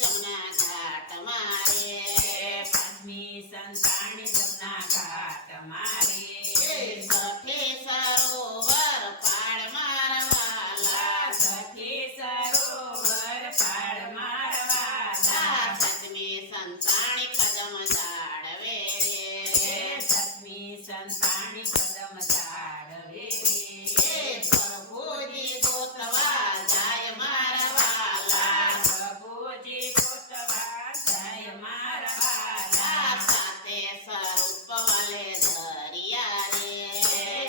જમના ઘાટ મારે, પાંચમી સંતાણી જમના ઘાટ મારે, સઠે સરોવર પાડ મારવાલા, સખે સરોવર પાડ મારવાલા, સાતમી સંતાણી કદમ જાળવે રે, સાતમી સંતાણી કદમ જાળવે રે, પ્રભુજી ગોતવા જાય મારવાલા, પ્રભુજી ગોતવા જાય મારવાલા, સાતે સ્વરૂપ વલે ધરિયા રે,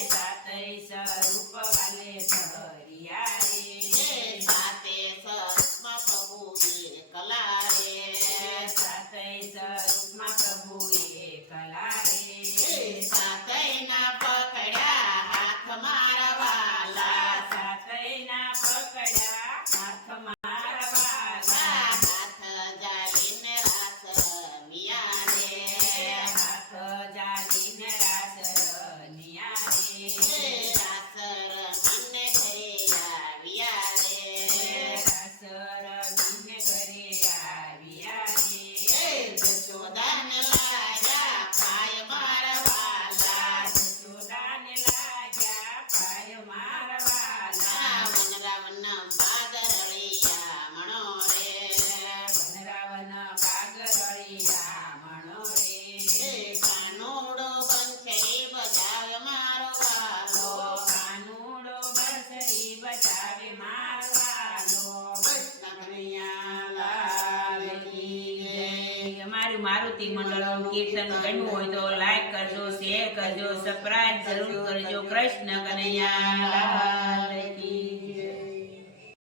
સાતય સ્વરૂપ વાલે ધરિયા રે, સાતે સ્વરૂપમાં પ્રભુ એકલા રે, સાતય સ્વરૂપમાં પ્રભુ એકલા રે, સાતયના પકડ્યા હાથ મારવાલા, સાતયના પકડ્યા હાથ મારવાલા, હાથ જાલીને રાસ રમ્યા રે, હાથ જાલીને રાસ રમ્યા રે, રાસ રમને ઘરે આવ્યા રે, રાસ રમીને ઘરે આવ્યા રે, જશોદાને લાગ્યા પાય મારવાલા, જશોદાને લાગ્યા પાય મારવાલા, વનરાવના બાગરળિયા મણો રે, વનરાવન બાગરળિયા મણો રે, કાનોડો બંસરી બજાવે મારો વાલો, કાનુડો બંસરી બજાવે મારવાલો, કનૈયા લાલ કી જય. અમારું મારુતિ મંડળ કીર્તન ગમ્યું હોય તો લાઈક કરજો, શેર કરજો, સબસ્ક્રાઇબ જરૂર કરજો. કૃષ્ણ કનૈયા લાલ.